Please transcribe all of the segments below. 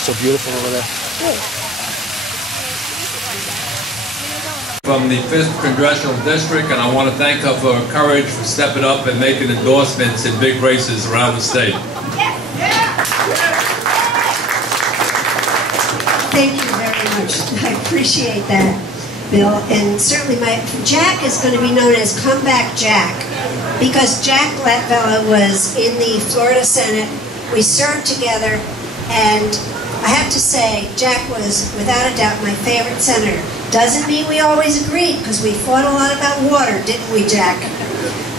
It's so beautiful over there. From the 5th Congressional District, and I want to thank her for her courage for stepping up and making endorsements in big races around the state. Thank you very much. I appreciate that, Bill. And certainly Jack is going to be known as Comeback Jack, because Jack Latvala was in the Florida Senate. We served together, and I have to say, Jack was, without a doubt, my favorite senator. Doesn't mean we always agreed, because we fought a lot about water, didn't we, Jack?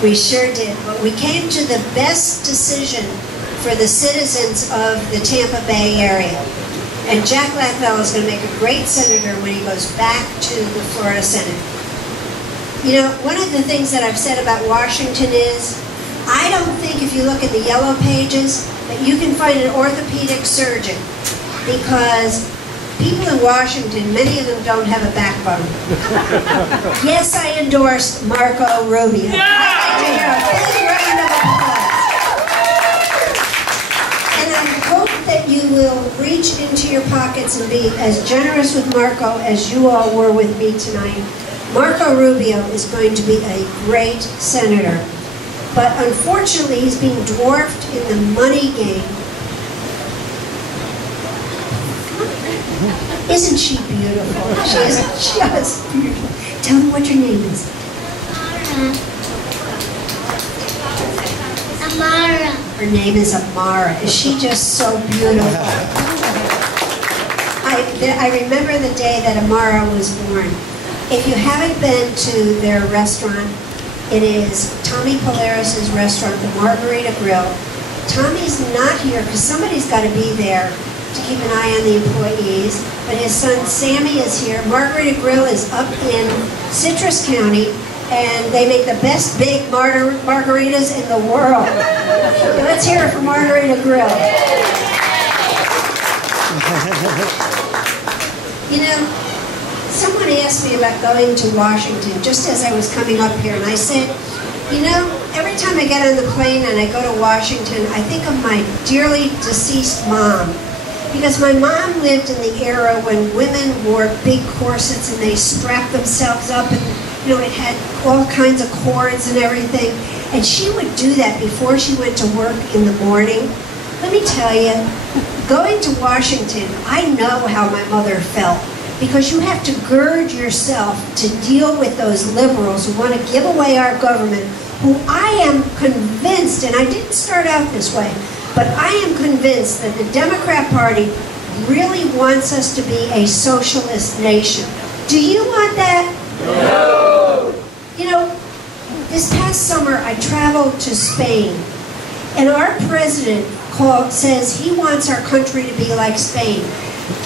We sure did. But we came to the best decision for the citizens of the Tampa Bay area. And Jack Latvala is going to make a great senator when he goes back to the Florida Senate. You know, one of the things that I've said about Washington is, I don't think if you look at the yellow pages that you can find an orthopedic surgeon, because people in Washington, many of them don't have a backbone. Yes, I endorsed Marco Rubio. Yeah! I'd like to hear a big round of applause. And I hope that you will reach into your pockets and be as generous with Marco as you all were with me tonight. Marco Rubio is going to be a great senator. But unfortunately, he's being dwarfed in the money game. Isn't she beautiful? She is just beautiful. Tell me what your name is. Amara. Her name is Amara. Is she just so beautiful? I remember the day that Amara was born. If you haven't been to their restaurant, it is Tommy Polaris' restaurant, the Margarita Grill. Tommy's not here because somebody's got to be there to keep an eye on the employees, but his son Sammy is here. Margarita Grill is up in Citrus County, and they make the best big margaritas in the world. Let's hear it for Margarita Grill. You know, someone asked me about going to Washington just as I was coming up here, and I said, you know, every time I get on the plane and I go to Washington, I think of my dearly deceased mom. Because my mom lived in the era when women wore big corsets and they strapped themselves up, and you know, it had all kinds of cords and everything. And she would do that before she went to work in the morning. Let me tell you, going to Washington, I know how my mother felt. Because you have to gird yourself to deal with those liberals who want to give away our government, who I am convinced, and I didn't start out this way, but I am convinced that the Democrat Party really wants us to be a socialist nation. Do you want that? No! You know, this past summer I traveled to Spain, and our president says he wants our country to be like Spain.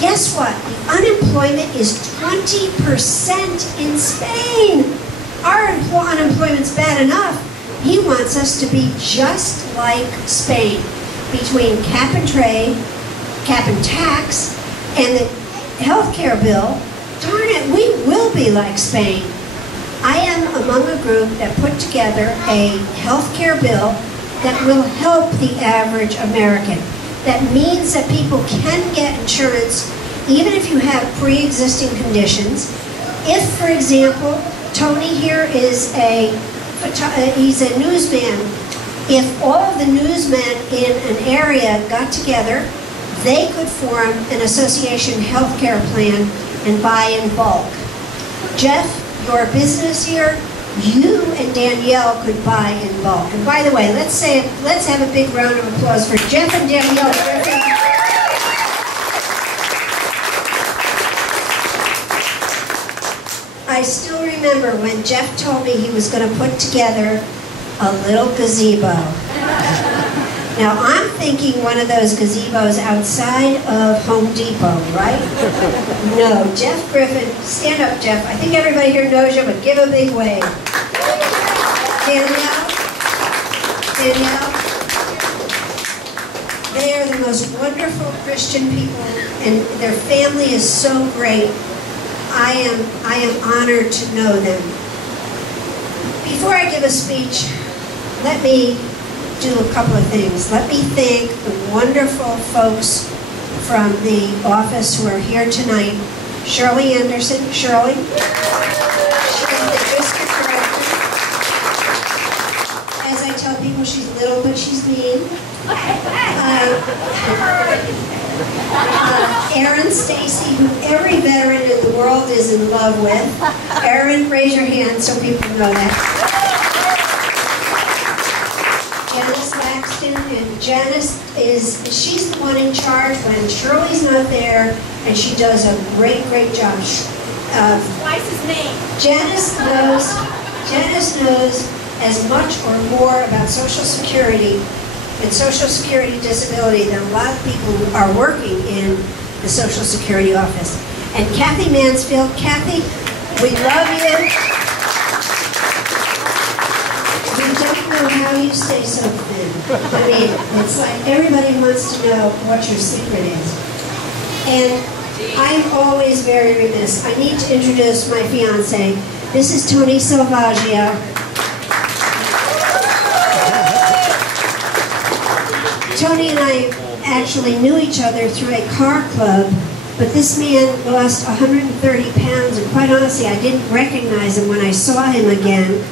Guess what? The unemployment is 20% in Spain. Our unemployment's bad enough. He wants us to be just like Spain. Between cap and trade, cap and tax, and the health care bill, darn it, we will be like Spain. I am among a group that put together a health care bill that will help the average American. That means that people can get insurance even if you have pre-existing conditions. If, for example, Tony here is he's a newsman. If all of the newsmen in an area got together, they could form an association healthcare plan and buy in bulk. Jeff, your business here, you and Danielle could buy in bulk. And by the way, let's have a big round of applause for Jeff and Danielle. I still remember when Jeff told me he was going to put together a little gazebo. Now I'm thinking one of those gazebos outside of Home Depot, right? No, Jeff Griffin, stand up, Jeff. I think everybody here knows you, but give a big wave. Danielle, they are the most wonderful Christian people, and their family is so great. I am honored to know them. Before I give a speech, let me do a couple of things. Let me thank the wonderful folks from the office who are here tonight. Shirley Anderson. Shirley. She's the district director. As I tell people, she's little, but she's mean. Erin Stacy, who every veteran in the world is in love with. Erin, raise your hand so people know that. Janice Laxton, and Janice she's the one in charge when Shirley's not there, and she does a great job. Twice his name. Janice knows as much or more about Social Security and Social Security disability than a lot of people who are working in the Social Security office. And Kathy Mansfield. Kathy, we love you. We don't know how you stay so thin. I mean, it's like everybody wants to know what your secret is. And I'm always very remiss. I need to introduce my fiance. This is Tony Salvaggio. Tony and I actually knew each other through a car club, but this man lost 130 pounds, and quite honestly, I didn't recognize him when I saw him again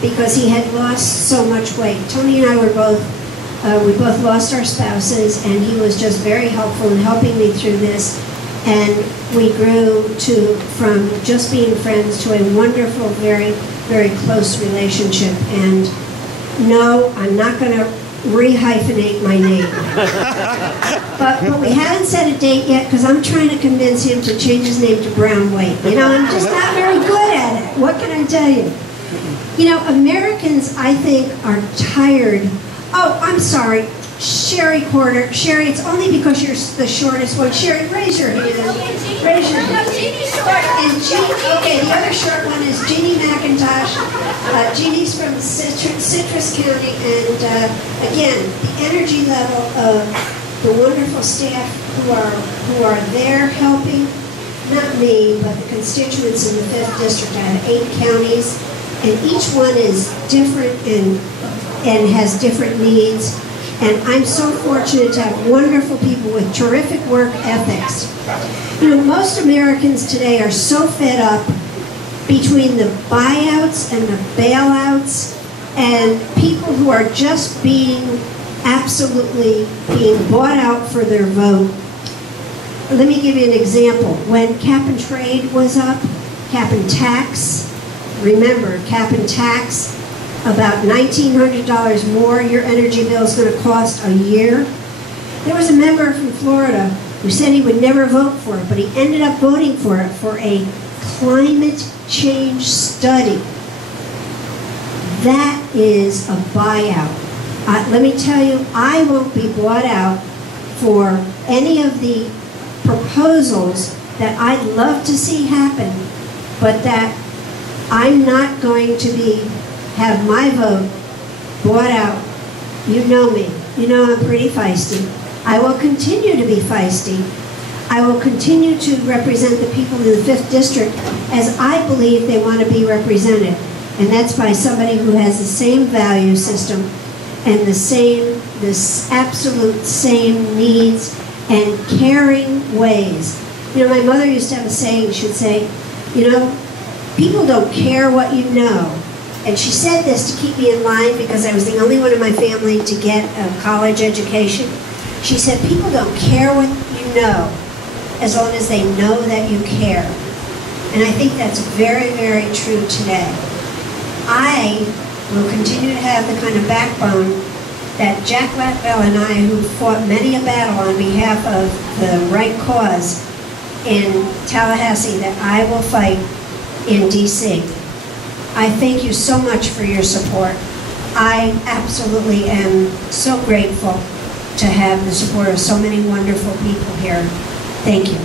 because he had lost so much weight. Tony and I were we both lost our spouses, and he was just very helpful in helping me through this, and we grew from just being friends to a wonderful, very close relationship. And no, I'm not going to re-hyphenate my name. but we haven't set a date yet because I'm trying to convince him to change his name to Brown Waite. You know, I'm just not very good at it. What can I tell you? You know, Americans, I think, are tired. Oh, I'm sorry. Sherry Porter. Sherry, it's only because you're the shortest one. Sherry, raise your hand. Raise your hand. And Jean, okay, the other short one is Jeannie McIntosh. Jeannie's from Citrus County, and again, the energy level of the wonderful staff who are there helping, not me, but the constituents in the 5th District. I have 8 counties, and each one is different and has different needs. And I'm so fortunate to have wonderful people with terrific work ethics. You know, most Americans today are so fed up between the buyouts and the bailouts and people who are just absolutely being bought out for their vote. Let me give you an example. When cap and trade was up, cap and tax, remember, cap and tax, about $1,900 more your energy bill is going to cost a year. There was a member from Florida who said he would never vote for it, but he ended up voting for it for a climate change study. That is a buyout. Let me tell you, I won't be bought out for any of the proposals that I'd love to see happen, but that I'm not going to have my vote bought out. You know me. You know I'm pretty feisty. I will continue to be feisty. I will continue to represent the people in the 5th District as I believe they want to be represented. And that's by somebody who has the same value system and the absolute same needs and caring ways. You know, my mother used to have a saying. She'd say, you know, people don't care what you know. And she said this to keep me in line because I was the only one in my family to get a college education. She said, people don't care what you know as long as they know that you care. And I think that's very true today. I will continue to have the kind of backbone that Jack Latvel and I, who fought many a battle on behalf of the right cause in Tallahassee, that I will fight in D.C. I thank you so much for your support. I absolutely am so grateful to have the support of so many wonderful people here. Thank you.